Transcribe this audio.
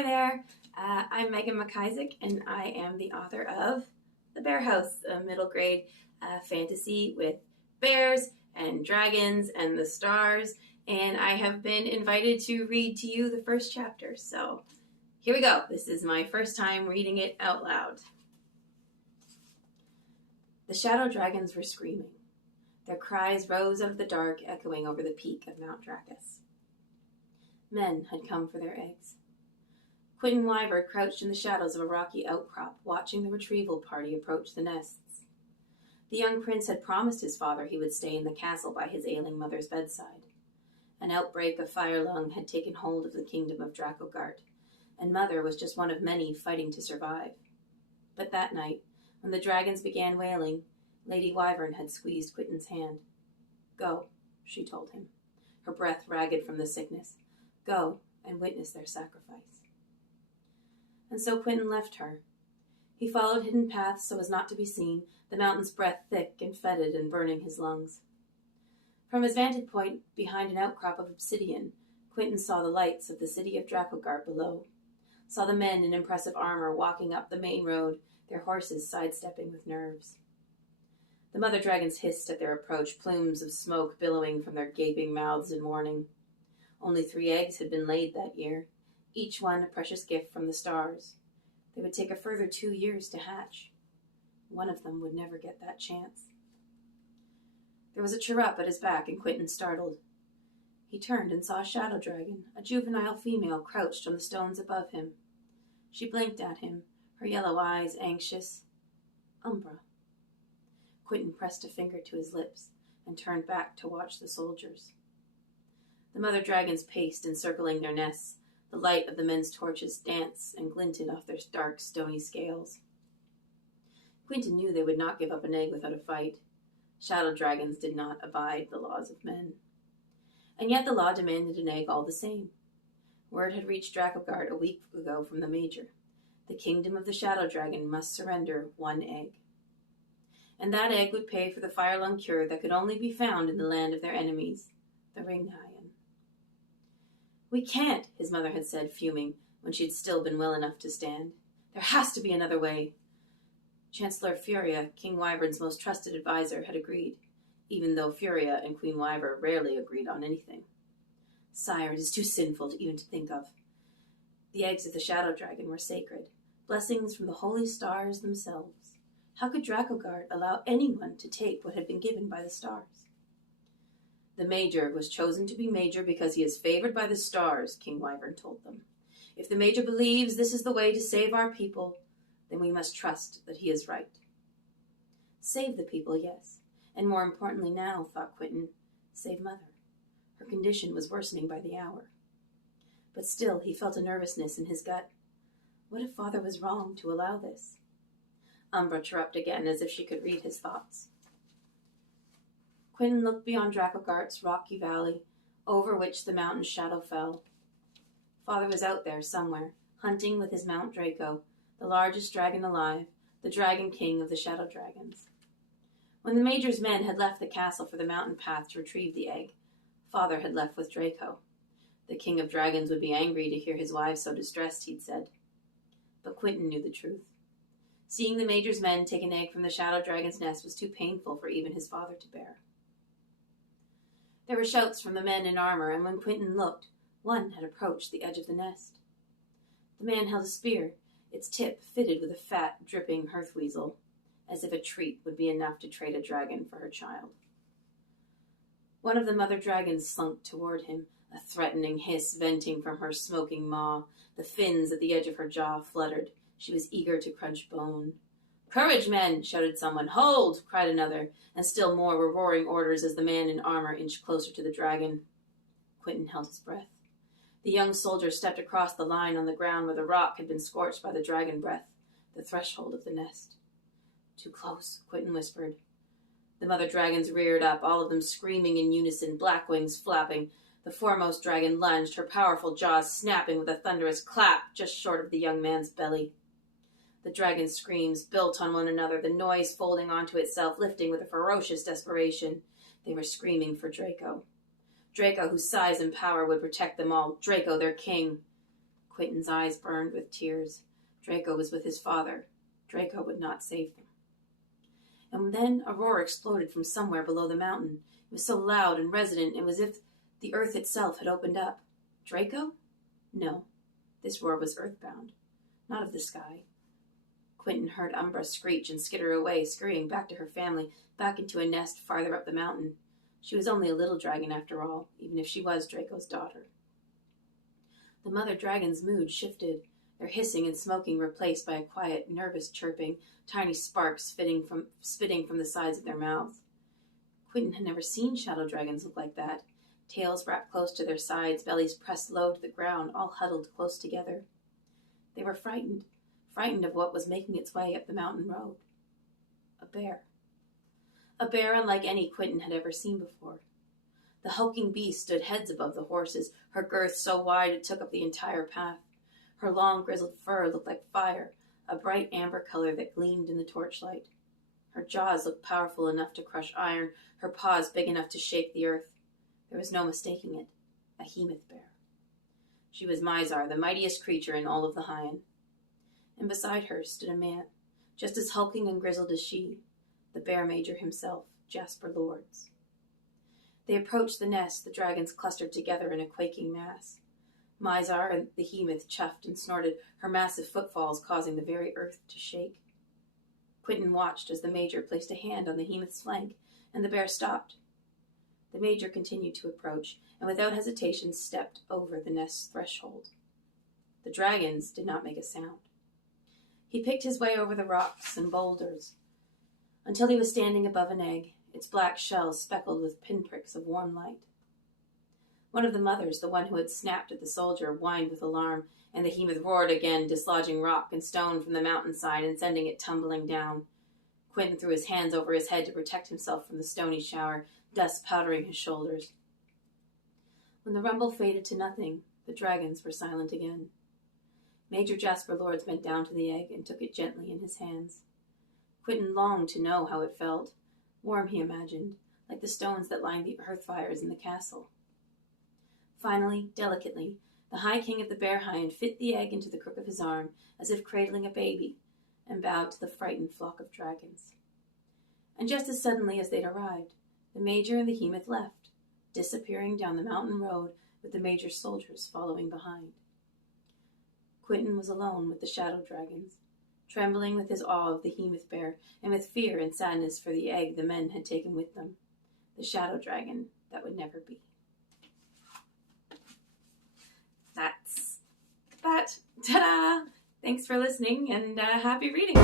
Hi there, I'm Meaghan McIsaac, and I am the author of The Bear House, a middle grade fantasy with bears and dragons and the stars, and I have been invited to read to you the first chapter, so here we go. This is my first time reading it out loud. The shadow dragons were screaming. Their cries rose out of the dark, echoing over the peak of Mount Dracus. Men had come for their eggs. Quentin Wyvern crouched in the shadows of a rocky outcrop, watching the retrieval party approach the nests. The young prince had promised his father he would stay in the castle by his ailing mother's bedside. An outbreak of fire lung had taken hold of the kingdom of Dracogard, and Mother was just one of many fighting to survive. But that night, when the dragons began wailing, Lady Wyvern had squeezed Quentin's hand. "Go," she told him, her breath ragged from the sickness. "Go and witness their sacrifice." And so Quentin left her. He followed hidden paths so as not to be seen, the mountain's breath thick and fetid and burning his lungs. From his vantage point behind an outcrop of obsidian, Quentin saw the lights of the city of Dracogard below, saw the men in impressive armor walking up the main road, their horses sidestepping with nerves. The mother dragons hissed at their approach, plumes of smoke billowing from their gaping mouths in warning. Only 3 eggs had been laid that year, each one a precious gift from the stars. They would take a further 2 years to hatch. One of them would never get that chance. There was a chirrup at his back, and Quentin startled. He turned and saw a shadow dragon, a juvenile female, crouched on the stones above him. She blinked at him, her yellow eyes anxious. Umbra. Quentin pressed a finger to his lips and turned back to watch the soldiers. The mother dragons paced, encircling their nests. The light of the men's torches danced and glinted off their dark, stony scales. Quentin knew they would not give up an egg without a fight. Shadow dragons did not abide the laws of men. And yet the law demanded an egg all the same. Word had reached Dracogard a week ago from the Major. The kingdom of the shadow dragon must surrender 1 egg. And that egg would pay for the fire-lung cure that could only be found in the land of their enemies, the Ringhaien. "We can't," his mother had said, fuming, when she had still been well enough to stand. "There has to be another way." Chancellor Furia, King Wyvern's most trusted advisor, had agreed, even though Furia and Queen Wyvern rarely agreed on anything. "Sire, it is too sinful to even to think of." The eggs of the shadow dragon were sacred, blessings from the holy stars themselves. How could Dracogard allow anyone to take what had been given by the stars? "The Major was chosen to be Major because he is favored by the stars," King Wyvern told them. "If the Major believes this is the way to save our people, then we must trust that he is right." Save the people, yes. And more importantly now, thought Quentin, save Mother. Her condition was worsening by the hour. But still he felt a nervousness in his gut. What if Father was wrong to allow this? Umbra chirruped again as if she could read his thoughts. Quentin looked beyond Dracogard's rocky valley, over which the mountain's shadow fell. Father was out there somewhere, hunting with his Mount Draco, the largest dragon alive, the dragon king of the shadow dragons. When the Major's men had left the castle for the mountain path to retrieve the egg, Father had left with Draco. The king of dragons would be angry to hear his wife so distressed, he'd said. But Quentin knew the truth. Seeing the Major's men take an egg from the shadow dragon's nest was too painful for even his father to bear. There were shouts from the men in armor, and when Quentin looked, one had approached the edge of the nest. The man held a spear, its tip fitted with a fat, dripping hearth-weasel, as if a treat would be enough to trade a dragon for her child. One of the mother dragons slunk toward him, a threatening hiss venting from her smoking maw. The fins at the edge of her jaw fluttered. She was eager to crunch bone. "Courage, men!" shouted someone. "Hold!" cried another, and still more were roaring orders as the man in armor inched closer to the dragon. Quentin held his breath. The young soldier stepped across the line on the ground where the rock had been scorched by the dragon breath, the threshold of the nest. "Too close," Quentin whispered. The mother dragons reared up, all of them screaming in unison, black wings flapping. The foremost dragon lunged, her powerful jaws snapping with a thunderous clap just short of the young man's belly. The dragon's screams built on one another, the noise folding onto itself, lifting with a ferocious desperation. They were screaming for Draco. Draco, whose size and power would protect them all. Draco, their king. Quentin's eyes burned with tears. Draco was with his father. Draco would not save them. And then a roar exploded from somewhere below the mountain. It was so loud and resonant, it was as if the earth itself had opened up. Draco? No. This roar was earthbound, not of the sky. Quentin heard Umbra screech and skitter away, scurrying back to her family, back into a nest farther up the mountain. She was only a little dragon after all, even if she was Draco's daughter. The mother dragon's mood shifted, their hissing and smoking replaced by a quiet, nervous chirping, tiny sparks spitting from the sides of their mouths. Quentin had never seen shadow dragons look like that, tails wrapped close to their sides, bellies pressed low to the ground, all huddled close together. They were frightened of what was making its way up the mountain road. A bear. A bear unlike any Quentin had ever seen before. The hulking beast stood heads above the horses, her girth so wide it took up the entire path. Her long grizzled fur looked like fire, a bright amber color that gleamed in the torchlight. Her jaws looked powerful enough to crush iron, her paws big enough to shake the earth. There was no mistaking it, a hemoth bear. She was Mizar, the mightiest creature in all of the Highen. And beside her stood a man, just as hulking and grizzled as she, the bear major himself, Jasper Lords. They approached the nest, the dragons clustered together in a quaking mass. Mizar and the hemoth chuffed and snorted, her massive footfalls causing the very earth to shake. Quentin watched as the major placed a hand on the hemoth's flank, and the bear stopped. The major continued to approach, and without hesitation stepped over the nest's threshold. The dragons did not make a sound. He picked his way over the rocks and boulders until he was standing above an egg, its black shell speckled with pinpricks of warm light. One of the mothers, the one who had snapped at the soldier, whined with alarm, and the hemoth roared again, dislodging rock and stone from the mountainside and sending it tumbling down. Quentin threw his hands over his head to protect himself from the stony shower, dust powdering his shoulders. When the rumble faded to nothing, the dragons were silent again. Major Jasper Lords bent down to the egg and took it gently in his hands. Quentin longed to know how it felt. Warm, he imagined, like the stones that lined the hearth fires in the castle. Finally, delicately, the High King of the Bear Hind fit the egg into the crook of his arm, as if cradling a baby, and bowed to the frightened flock of dragons. And just as suddenly as they'd arrived, the major and the hemoth left, disappearing down the mountain road with the major's soldiers following behind. Quentin was alone with the shadow dragons, trembling with his awe of the hemoth bear and with fear and sadness for the egg the men had taken with them, the shadow dragon that would never be. That's that. Ta-da! Thanks for listening and happy reading.